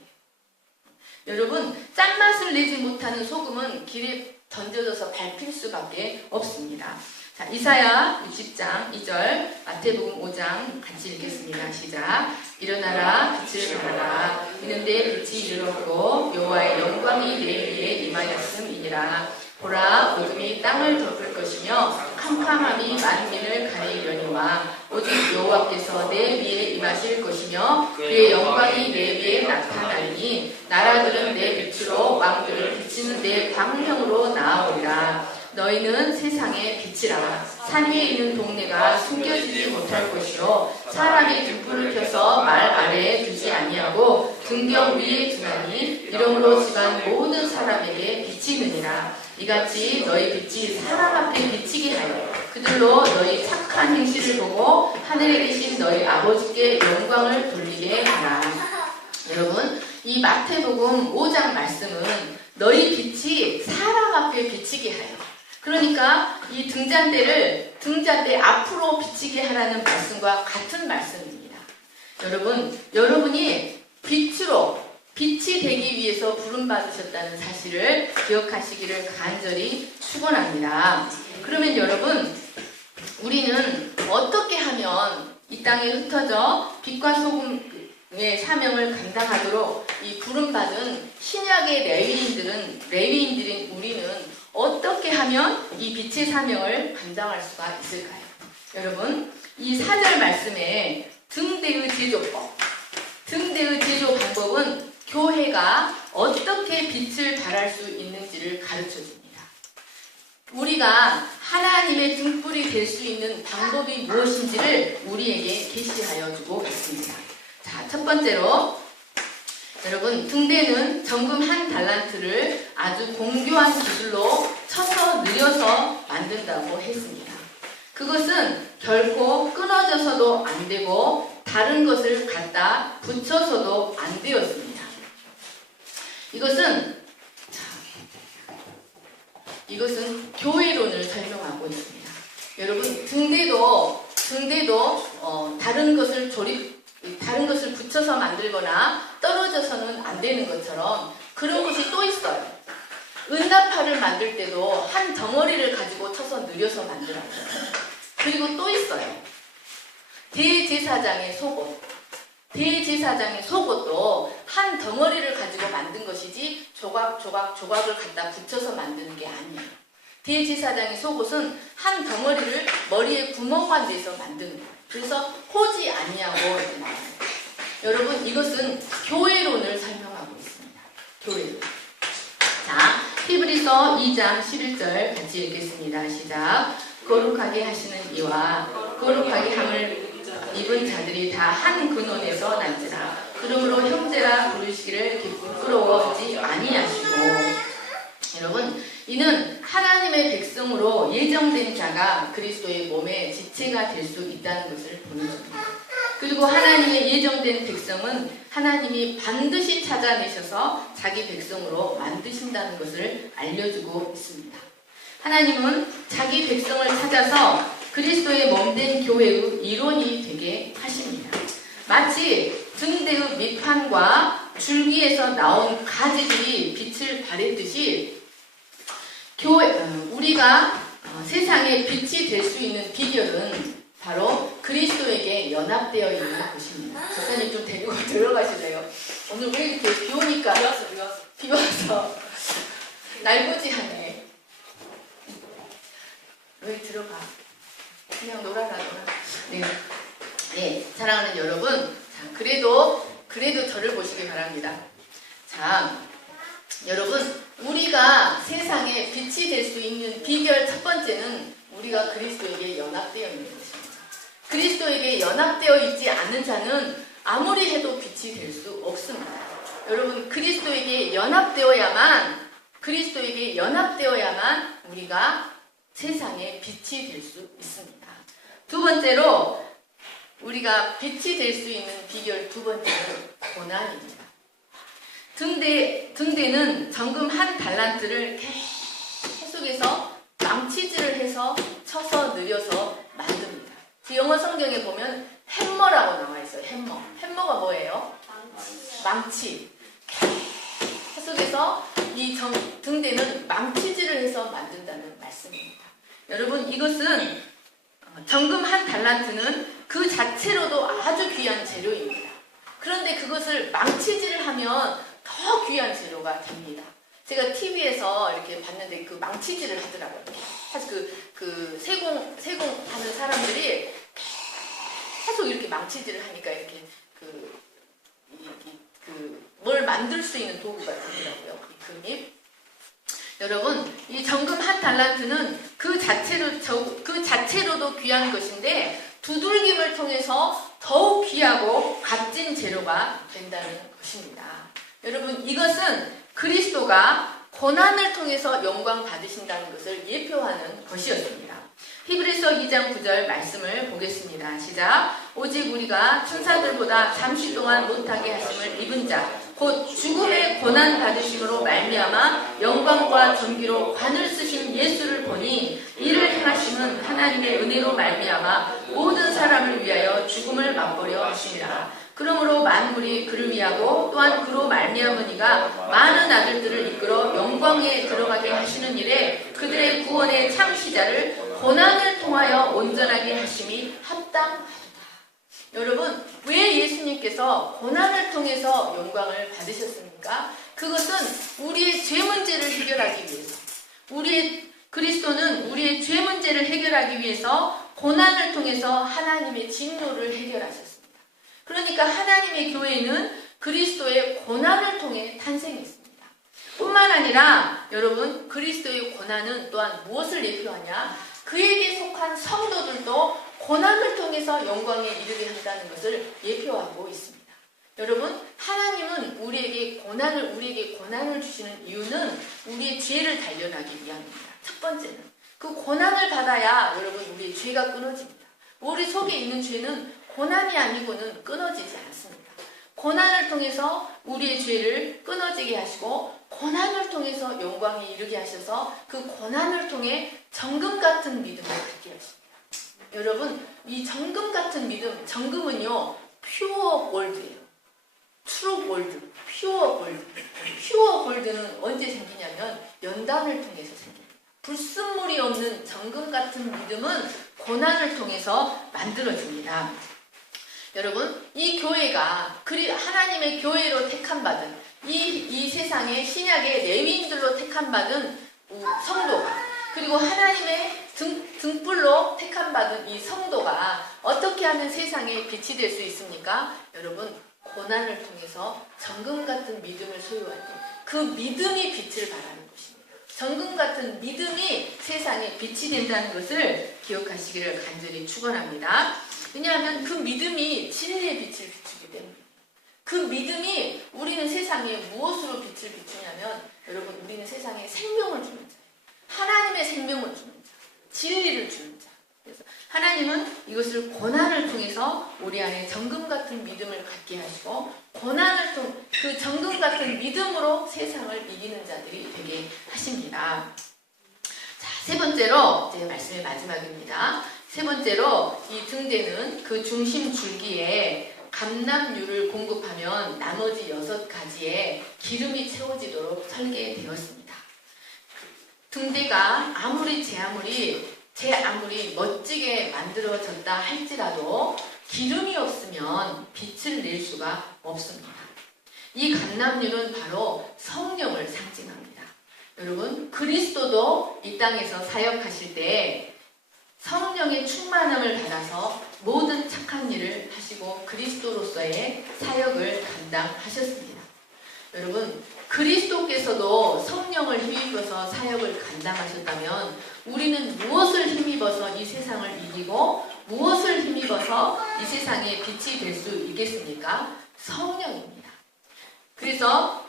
여러분, 짠맛을 내지 못하는 소금은 길에 던져져서 밟힐 수밖에 없습니다. 자, 이사야 60장 2절, 마태복음 5장 같이 읽겠습니다. 시작. 일어나라, 빛을 발하라. 이는 내 빛이 이르렀고 여호와의 영광이 내 위에 임하였음이니라. 보라, 어둠이 땅을 덮을 것이며 캄캄함이 만민을 가리려니와 오직 여호와께서 내 위에 임하실 것이며 그의 영광이 내 위에 나타나리니 나라들은 내 빛으로 왕들을 비치는 내 광명으로 나아오리라. 너희는 세상의 빛이라. 산 위에 있는 동네가 숨겨지지 못할 것이로 사람이 등불을 켜서 말 아래에 두지 아니하고 등경 위에 두나니 이러므로 집안 모든 사람에게 비치느니라. 이같이 너희 빛이 사람 앞에 비치게 하여 그들로 너희 착한 행실을 보고 하늘에 계신 너희 아버지께 영광을 돌리게 하라. 여러분, 이 마태복음 5장 말씀은 너희 빛이 사람 앞에 비치게 하여, 그러니까 이 등잔대 앞으로 비치게 하라는 말씀과 같은 말씀입니다. 여러분, 여러분이 빛이 되기 위해서 부름받으셨다는 사실을 기억하시기를 간절히 축원합니다. 그러면 여러분, 우리는 어떻게 하면 이 땅에 흩어져 빛과 소금의 사명을 감당하도록 이 부름받은 신약의 레위인들인 우리는 어떻게 하면 이 빛의 사명을 감당할 수가 있을까요? 여러분, 이 4절 말씀에 등대의 제조 방법은 교회가 어떻게 빛을 발할 수 있는지를 가르쳐 줍니다. 우리가 하나님의 등불이 될 수 있는 방법이 무엇인지를 우리에게 계시하여 주고 있습니다. 자, 첫 번째로 여러분, 등대는 정금 1달란트를 아주 공교한 기술로 쳐서 늘여서 만든다고 했습니다. 그것은 결코 끊어져서도 안 되고 다른 것을 갖다 붙여서도 안 되었습니다. 이것은 교회론을 설명하고 있습니다. 여러분 등대도 다른 것을 붙여서 만들거나 떨어져서는 안 되는 것처럼 그런 것이 또 있어요. 은나팔을 만들 때도 한 덩어리를 가지고 쳐서 늘여서 만들어요. 그리고 또 있어요. 대제사장의 속옷도 한 덩어리를 가지고 만든 것이지 조각을 갖다 붙여서 만드는 게 아니에요. 대제사장의 속옷은 한 덩어리를 머리에 구멍만 내서 만드는 거예요. 그래서 호지 아니하고 이렇게 나와요. 여러분 이것은 교회론을 설명하고 있습니다. 교회론. 자, 히브리서 2장 11절 같이 읽겠습니다. 시작. 거룩하게 하시는 이와 거룩하게 함을 입은 자들이 다 한 근원에서 난지라. 그러므로 형제라 부르시기를 부끄러워하지 아니하시고. 여러분, 이는 하나님의 백성으로 예정된 자가 그리스도의 몸의 지체가 될 수 있다는 것을 보여줍니다. 그리고 하나님의 예정된 백성은 하나님이 반드시 찾아내셔서 자기 백성으로 만드신다는 것을 알려주고 있습니다. 하나님은 자기 백성을 찾아서 그리스도의 몸된 교회의 일원이 되게 하십니다. 마치 등대의 밑판과 줄기에서 나온 가지들이 빛을 발했듯이 우리가 세상에 빛이 될 수 있는 비결은 바로 그리스도에게 연합되어 있는 것입니다. 목사님 좀 데리고 들어가실래요? 오늘 왜 이렇게 비 오니까 비 와서 날고지하네. 왜 들어가? 그냥 놀아라. 네, 사랑하는 여러분, 자, 그래도 저를 보시기 바랍니다. 자, 여러분, 우리가 세상에 빛이 될 수 있는 비결 첫 번째는 우리가 그리스도에게 연합되어 있는 것입니다. 그리스도에게 연합되어 있지 않는 자는 아무리 해도 빛이 될 수 없습니다. 여러분, 그리스도에게 연합되어야만 우리가 세상에 빛이 될 수 있습니다. 두 번째로 우리가 빛이 될 수 있는 비결 두 번째는 고난입니다. 등대는 정금 한 달란트를 계속해서 망치질을 해서 쳐서 늘여서 만듭니다. 영어 성경에 보면 햄머라고 나와 있어요. 햄머가 뭐예요? 망치. 계속해서 이 등대는 망치질을 해서 만든다는 말씀입니다. 여러분, 이것은 정금 한 달란트는 그 자체로도 아주 귀한 재료입니다. 그런데 그것을 망치질을 하면 더 귀한 재료가 됩니다. 제가 TV에서 이렇게 봤는데 그 망치질을 하더라고요. 그 세공하는 사람들이 계속 이렇게 망치질을 하니까 이렇게 뭘 만들 수 있는 도구가 되더라고요. 이 금입. 여러분, 이 정금 한 달란트는 그 자체로도 귀한 것인데 두들김을 통해서 더욱 귀하고 값진 재료가 된다는 것입니다. 여러분, 이것은 그리스도가 고난을 통해서 영광 받으신다는 것을 예표하는 것이었습니다. 히브리서 2장 9절 말씀을 보겠습니다. 시작. 오직 우리가 천사들보다 잠시 동안 못하게 하심을 입은 자 곧 죽음의 고난 받으심으로 말미암아 영광과 존귀로 관을 쓰신 예수를 보니 이를 행하심은 하나님의 은혜로 말미암아 모든 사람을 위하여 죽음을 맛보려 하십니다. 그러므로 만물이 그를 위하고 또한 그로 말미암으니가 많은 아들들을 이끌어 영광에 들어가게 하시는 일에 그들의 구원의 창시자를 고난을 통하여 온전하게 하심이 합당하도다. 여러분, 왜 예수님께서 고난을 통해서 영광을 받으셨습니까? 그것은 우리의 죄 문제를 해결하기 위해서, 그리스도는 우리의 죄 문제를 해결하기 위해서 고난을 통해서 하나님의 진노를 해결하셨습니다. 그러니까 하나님의 교회는 그리스도의 고난을 통해 탄생했습니다. 뿐만 아니라 여러분, 그리스도의 고난은 또한 무엇을 예표하냐? 그에게 속한 성도들도 고난을 통해서 영광에 이르게 한다는 것을 예표하고 있습니다. 여러분, 하나님은 우리에게 고난을 주시는 이유는 우리의 죄를 단련하기 위함입니다. 첫 번째는 그 고난을 받아야 여러분 우리의 죄가 끊어집니다. 우리 속에 있는 죄는 고난이 아니고는 끊어지지 않습니다. 고난을 통해서 우리의 죄를 끊어지게 하시고 고난을 통해서 영광에 이르게 하셔서 그 고난을 통해 정금 같은 믿음을 갖게 하십니다. 여러분, 이 정금 같은 믿음, 정금은요 퓨어 골드예요. 트루 골드, 퓨어 골드. 퓨어 골드는 언제 생기냐면 연단을 통해서 생깁니다. 불순물이 없는 정금 같은 믿음은 고난을 통해서 만들어집니다. 여러분, 이 교회가 하나님의 교회로 택함받은 이 세상의 신약의 레위인들로 택함받은 성도가, 그리고 하나님의 등불로 택함받은 이 성도가 어떻게 하면 세상에 빛이 될 수 있습니까? 여러분, 고난을 통해서 정금 같은 믿음을 소유할 때 그 믿음이 빛을 발하는 것입니다. 정금 같은 믿음이 세상에 빛이 된다는 것을 기억하시기를 간절히 축원합니다. 왜냐하면 그 믿음이 진리의 빛을 비추기 때문에, 그 믿음이 우리는 세상에 무엇으로 빛을 비추냐면, 여러분, 우리는 세상에 생명을 주는 자예요. 하나님의 생명을 주는 자, 진리를 주는 자. 그래서 하나님은 이것을 고난을 통해서 우리 안에 정금 같은 믿음을 갖게 하시고, 고난을 통해 그 정금 같은 믿음으로 세상을 이기는 자들이 되게 하십니다. 자, 세 번째로, 이제 말씀의 마지막입니다. 세 번째로, 이 등대는 그 중심 줄기에 감람유를 공급하면 나머지 6가지에 기름이 채워지도록 설계되었습니다. 등대가 아무리 멋지게 만들어졌다 할지라도 기름이 없으면 빛을 낼 수가 없습니다. 이 감람유는 바로 성령을 상징합니다. 여러분, 그리스도도 이 땅에서 사역하실 때 성령의 충만함을 받아서 모든 착한 일을 하시고 그리스도로서의 사역을 감당하셨습니다. 여러분, 그리스도께서도 성령을 힘입어서 사역을 감당하셨다면 우리는 무엇을 힘입어서 이 세상을 이기고 무엇을 힘입어서 이 세상에 빛이 될 수 있겠습니까? 성령입니다. 그래서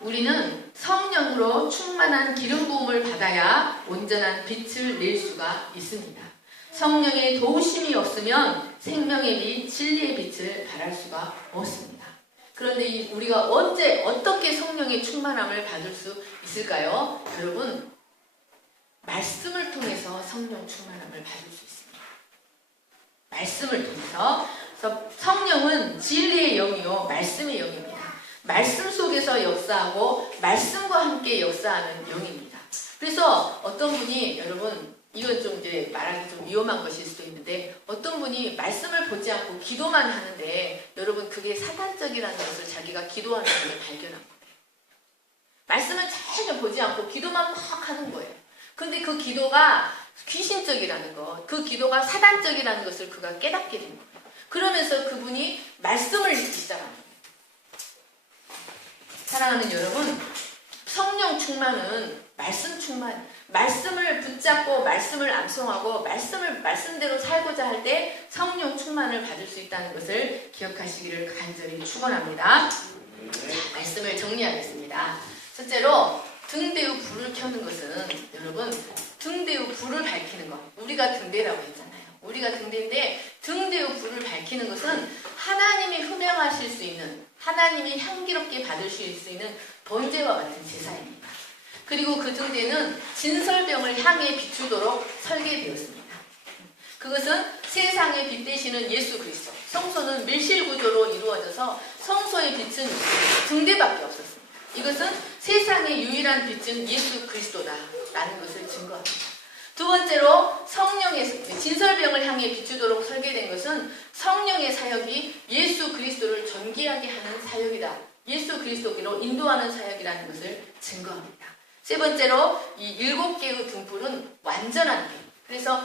우리는 성령으로 충만한 기름 부음을 받아야 온전한 빛을 낼 수가 있습니다. 성령의 도우심이 없으면 생명의 빛, 진리의 빛을 발할 수가 없습니다. 그런데 우리가 언제 어떻게 성령의 충만함을 받을 수 있을까요? 여러분, 말씀을 통해서 성령 충만함을 받을 수 있습니다. 말씀을 통해서. 그래서 성령은 진리의 영이요 말씀의 영입니다. 말씀 속에서 역사하고 말씀과 함께 역사하는 영입니다. 그래서 어떤 분이, 여러분, 이건 좀 이제 말하기 좀 위험한 것일 수도 있는데, 어떤 분이 말씀을 보지 않고 기도만 하는데, 여러분, 그게 사탄적이라는 것을 자기가 기도하는 것을 발견한 거예요. 말씀을 전혀 보지 않고 기도만 막 하는 거예요. 근데 그 기도가 귀신적이라는 것, 그 기도가 사단적이라는 것을 그가 깨닫게 된 거예요. 그러면서 그분이 말씀을 읽기 시작합니다. 사랑하는 여러분, 성령 충만은 말씀 충만, 말씀을 붙잡고 말씀을 암송하고 말씀대로 살고자 할 때 성령 충만을 받을 수 있다는 것을 기억하시기를 간절히 축원합니다. 말씀을 정리하겠습니다. 첫째로, 등대의 불을 켜는 것은, 여러분, 등대의 불을 밝히는 것. 우리가 등대라고 했잖아요. 우리가 등대인데, 등대의 불을 밝히는 것은 하나님이 흠양하실 수 있는, 하나님이 향기롭게 받으실 수 있는 번제와 같은 제사입니다. 그리고 그 등대는 진설병을 향해 비추도록 설계되었습니다. 그것은 세상의 빛 되시는 예수 그리스도. 성소는 밀실구조로 이루어져서 성소의 빛은 등대밖에 없었습니다. 이것은 세상의 유일한 빛은 예수 그리스도다라는 것을 증거합니다. 두 번째로, 성령의 진설병을 향해 비추도록 설계된 것은 성령의 사역이 예수 그리스도를 존귀하게 하는 사역이다. 예수 그리스도로 인도하는 사역이라는 것을 증거합니다. 세 번째로, 이 7개의 등불은 완전한 빛. 그래서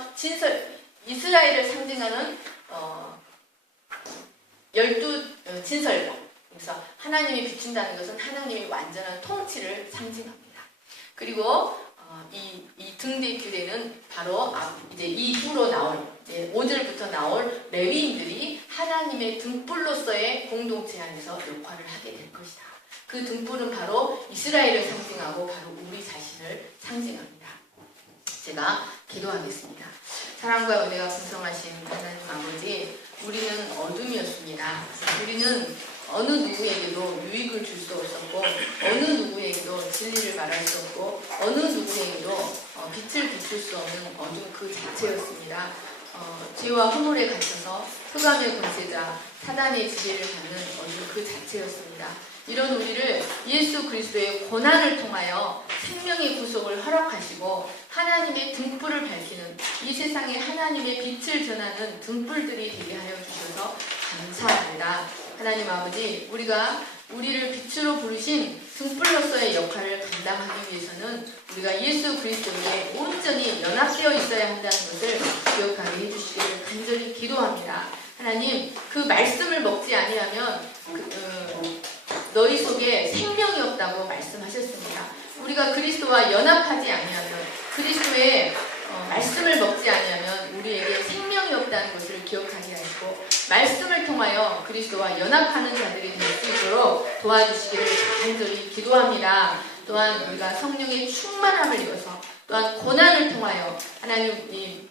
이스라엘을 상징하는 12 진설병. 그래서 하나님이 비춘다는 것은 하나님의 완전한 통치를 상징합니다. 그리고 이 등대 규례는 바로 이제 2부로 나올, 5절부터 나올 레위인들이 하나님의 등불로서의 공동체 안에서 역할을 하게 될 것이다. 그 등불은 바로 이스라엘을 상징하고 바로 우리 자신을 상징합니다. 제가 기도하겠습니다. 사랑과 은혜가 풍성하신 하나님 아버지, 우리는 어둠이었습니다. 우리는 어느 누구에게도 유익을 줄 수 없었고, 어느 누구에게도 진리를 말할 수 없고, 어느 누구에게도 빛을 비출 수 없는 어둠 그 자체였습니다. 죄와 허물에 갇혀서 흑암의 권세자 사단의 지배를 받는 어둠 그 자체였습니다. 이런 우리를 예수 그리스도의 고난을 통하여 생명의 구속을 허락하시고 하나님의 등불을 밝히는, 이 세상에 하나님의 빛을 전하는 등불들이 되게 하여 주셔서 감사합니다. 하나님 아버지, 우리가 우리를 빛으로 부르신 등불로서의 역할을 감당하기 위해서는 우리가 예수 그리스도에 온전히 연합되어 있어야 한다는 것을 기억하게 해주시기를 간절히 기도합니다. 하나님, 그 말씀을 먹지 아니하면 너희 속에 생명이 없다고 말씀하셨습니다. 우리가 그리스도와 연합하지 아니하면, 그리스도의 말씀을 먹지 아니하면 우리에게 생명이 없다는 것을 기억하게 하시고, 말씀을 통하여 그리스도와 연합하는 자들이 될 수 있도록 도와주시기를 간절히 기도합니다. 또한 우리가 성령의 충만함을 입어서, 또한 고난을 통하여 하나님,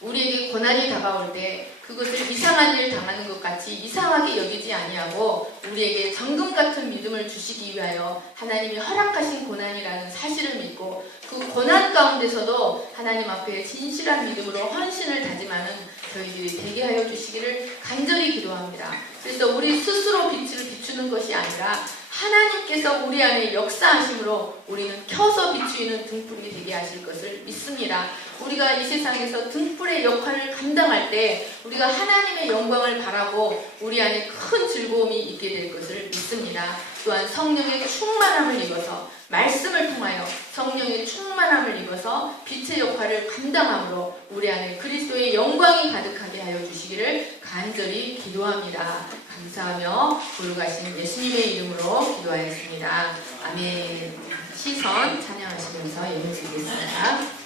우리에게 고난이 다가올 때 그것을 이상한 일 당하는 것 같이 이상하게 여기지 아니하고 우리에게 정금 같은 믿음을 주시기 위하여 하나님이 허락하신 고난이라는 사실을 믿고, 그 고난 가운데서도 하나님 앞에 진실한 믿음으로 헌신을 다짐하는 저희들이 되게 하여 주시기를 간절히 기도합니다. 그래서 우리 스스로 빛을 비추는 것이 아니라 하나님께서 우리 안에 역사하심으로 우리는 켜서 비추이는 등불이 되게 하실 것을 믿습니다. 우리가 이 세상에서 등불의 역할을 감당할 때 우리가 하나님의 영광을 바라고 우리 안에 큰 즐거움이 있게 될 것을 믿습니다. 또한 성령의 충만함을 입어서, 말씀을 통하여 성령의 충만함을 입어서 빛의 역할을 감당함으로 우리 안에 그리스도의 영광이 가득하게 하여 주시기를 간절히 기도합니다. 감사하며 부르가신 예수님의 이름으로 기도하였습니다. 아멘. 시선 찬양하시면서 예물 드리겠습니다.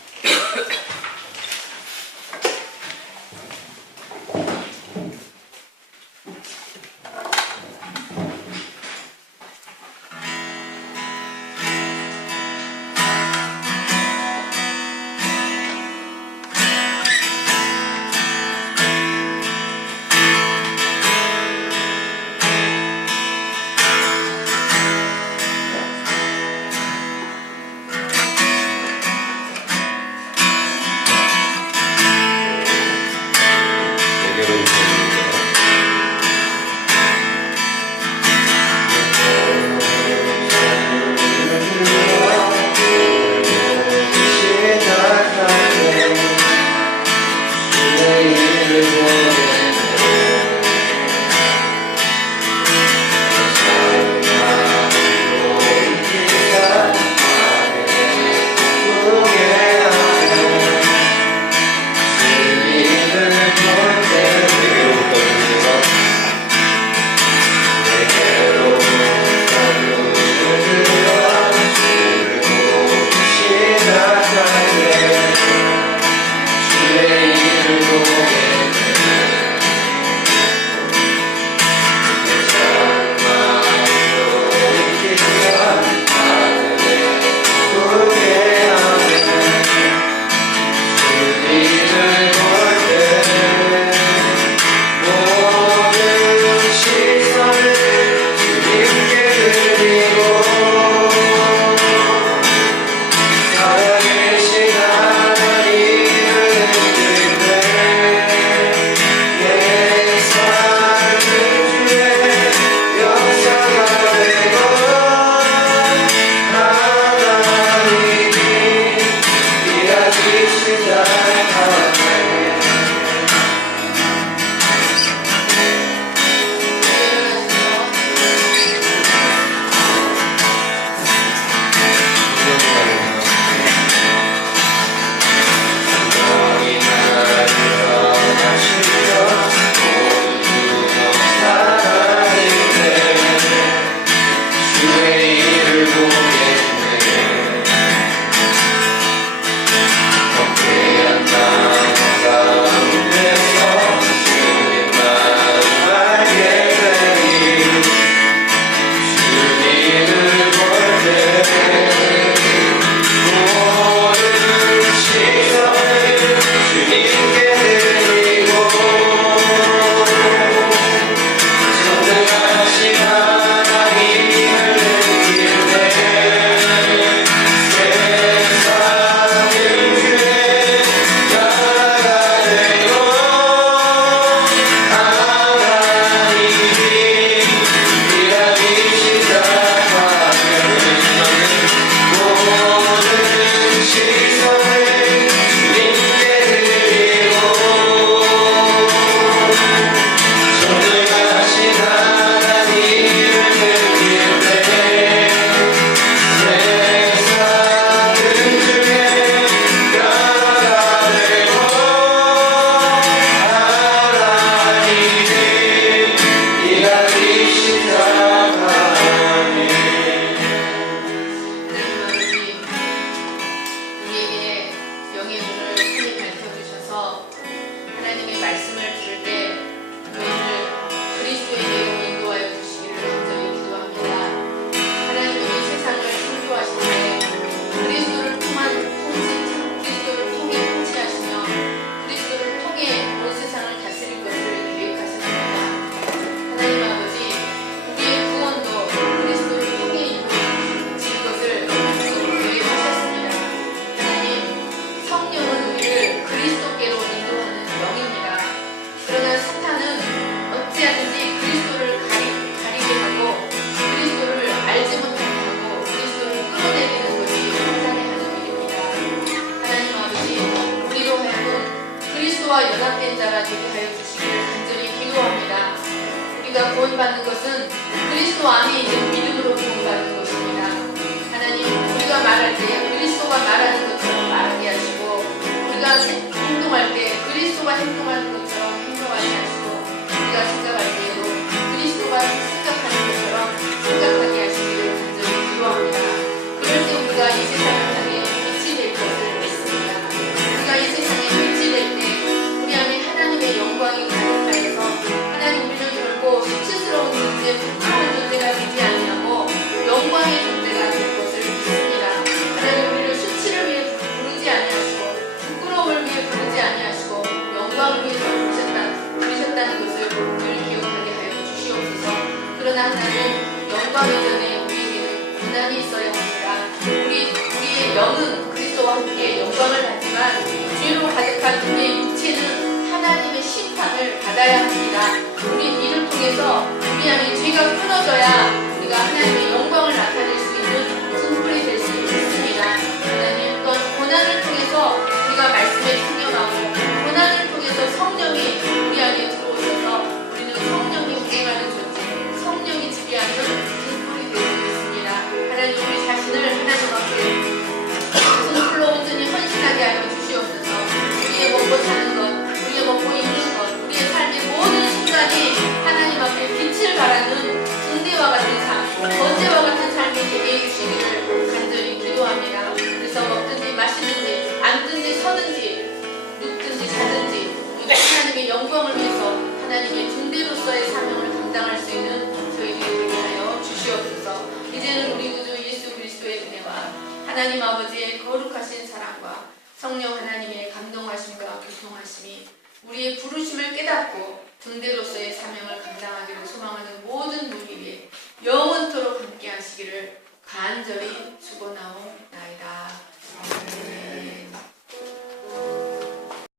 우리가 구원받는 것은 그리스도 안에 있는 믿음으로 구원받는 것입니다. 하나님, 우리가 말할 때 그리스도가 말하는 것처럼 말하게 하시고, 우리가 행동할 때 그리스도가 행동하는 것처럼 행동하게 하시고, 우리가 생각할 때에도 그리스도가 생각하는 것처럼 생각하게 하시기를 간절히 기도합니다. 그럴 때 우리가 이 세상을 향해 빛이 될 것을 믿습니다. 우리가 이 세상에 빛이 될 때 우리 안에 하나님의 영광이 가득하여서 하나님, 우리는 결코 수치스러운 존재, 부끄러운 존재가 되지 아니하고 영광의 존재가 될 것을 믿습니다. 하나님, 우리를 수치를 위해 부르지 아니하시고 부끄러움을 위해 부르지 아니하시고 영광을 위해서 부르셨다는 것을 늘 기억하게 하여 주시옵소서. 그러나 하나님, 영광 이전에 우리에게는 고난이 있어야 합니다. 우리의 영은 그리스도와 함께 영광을 받지만 죄로 가득한 우리의 육체는 하나님의 심판을 받아야 합니다. 이를 통해서 우리 안에 죄가 끊어져야 우리가 하나님의 영광을 나타낼 수 있는 등불이 될 수 있습니다. 하나님, 또한 고난을 통해서 우리가 말씀에 생겨나고, 고난을 통해서 성령이 우리 안에 들어오셔서 우리는 성령이 운행하는 존재, 성령이 지배하는 등불이 될 수 있습니다. 하나님, 우리 자신을 하나님 앞에 등불로 온전히 헌신하게 하여 주시옵소서. 우리의 먹고 사는 것, 우리의 먹고 입는 것, 우리의 삶의 모든 순간이 하나님 앞에 빛을 발하는 등대와 같은 삶, 번제와 같은 삶이 되게 해주시기를 간절히 기도합니다. 그래서 먹든지 마시든지 앉든지 서든지 눕든지 자든지 우리가 하나님의 영광을 위해서 하나님의 등대로서의 사명을 감당할 수 있는 저희들이 되게 하여 주시옵소서. 이제는 우리 구주 예수 그리스도의 은혜와 하나님 아버지의 거룩하신 사랑과 성령 하나님의 감동하심과 교통하심이 우리의 부르심을 깨닫고 등대로서의 사명을 감당하기를 소망하는 모든 무리 위에 영원토록 함께 하시기를 간절히